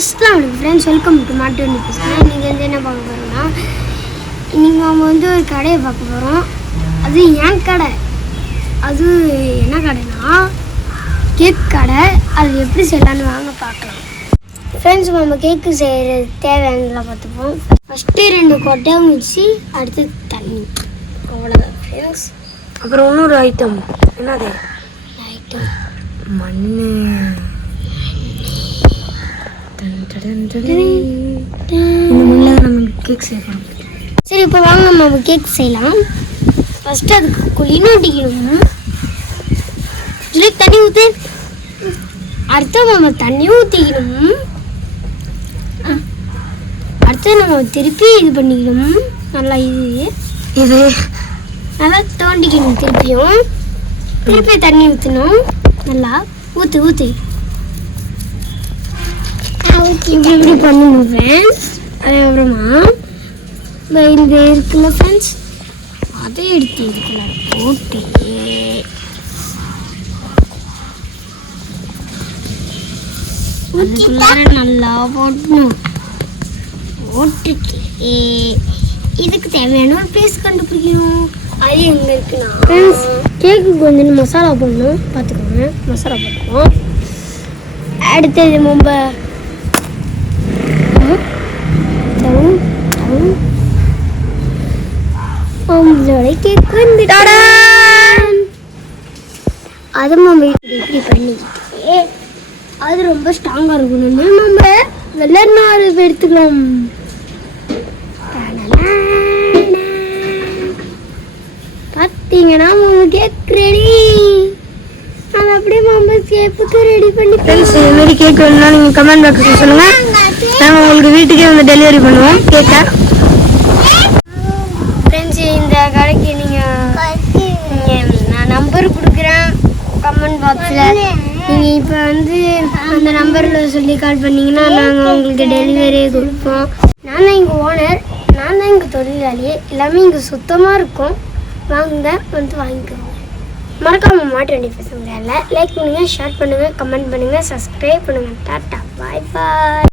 அஸ்லாம் வலைக்கம் friends welcome to மாட்டு வண்டி பேசுகிறேன் நீங்கள் வந்து என்ன பார்க்க போகிறோம்னா நீங்கள் நம்ம வந்து ஒரு கடையை பார்க்க போகிறோம் அது என் கடை? அது என்ன கடைனா கேக் கடை. அது எப்படி செய்யலான்னு வாங்க பார்க்கலாம். ஃப்ரெண்ட்ஸ் நம்ம கேக்கு செய்கிறது தேவையானதெல்லாம் பார்த்துப்போம். ஃபஸ்ட்டு ரெண்டு கொட்டை மிக்சி அடுத்து தண்ணி. அவ்வளோதான் ஃப்ரெண்ட்ஸ் அப்புறம் இன்னொரு ஐட்டம் என்னது? ஐட்டம் மண்ணு டன் டடன் டடன். இந்த மண்ணில் தான் நம்ம கேக் செய்யணும் சரி இப்போ வாங்க நம்ம கேக் செய்யலாம். ஃபஸ்ட்டு அதுக்கு குளின்னு ஒட்டிக்கணும் சொல்லி தண்ணி ஊற்று அடுத்து நம்ம தண்ணி ஊற்றிக்கணும் அடுத்து நம்ம திருப்பி இது பண்ணிக்கணும். நல்லா இது. இது. நல்லா தோண்டிக்கணும் திருப்பியும். திருப்பி தண்ணி ஊற்றணும் நல்லா ஊற்று ஊற்று இப்படி இப்படி பண்ணணும் ஃப்ரெண்ட்ஸ் அதுக்கப்புறமா இந்த இருக்குல்ல ஃப்ரெண்ட்ஸ் அதை எடுத்து இதுக்குள்ள போட்டு அதுக்குள்ளார நல்லா போட்டணும் போட்டுட்டு இதுக்கு தேவையான ஒரு பேஸ்ட் கண்டுபிடிக்கணும். அது எங்கே இருக்குன்னா ஃப்ரெண்ட்ஸ் கேக்குக்கு வந்து மசாலா போடணும். பார்த்துக்கோங்க மசாலா போட்டுக்கோம் அடுத்தது ரொம்ப உங்களோட கேக் அது நம்ம இப்படி பண்ணிக்கிட்டே பண்ணிக்கிட்டு அது ரொம்ப ஸ்ட்ராங்காக இருக்கணும்னு நம்ம வெள்ளநாறு எடுத்துக்கலாம் பார்த்தீங்கன்னா மாமா கேக் ரெடி நான் அப்படியே மாமா கேப்புக்கு ரெடி பண்ணி ஃப்ரெண்ட்ஸ் இது மாதிரி கேக் வேணும்னா நீங்கள் கமெண்ட் பாக்ஸில் சொல்லுங்கள் நாங்கள் உங்களுக்கு வீட்டுக்கே வந்து டெலிவரி பண்ணுவோம். கேட்டா? ஃப்ரெண்ட்ஸ் இந்த கடைக்கு நீங்கள் நான் நம்பர் கொடுக்குறேன். கமெண்ட் பாக்ஸில் நீங்கள் இப்போ வந்து அந்த நம்பரில் சொல்லி கால் பண்ணீங்கன்னா நாங்கள் உங்களுக்கு டெலிவரியே கொடுப்போம். நான் தான் இங்கே ஓனர் நான் தான் இங்கே தொழிலாளி. எல்லாமே இங்கே சுத்தமாக இருக்கும். வாங்க வந்து வாங்கிக்கோங்க. மறக்காம மாட்டு வண்டி பேசுங்க லைக் பண்ணுங்கள் ஷேர் பண்ணுங்கள் கமெண்ட் பண்ணுங்கள் சப்ஸ்கிரைப் பண்ணுங்கள் டாட்டா பாய் பாய்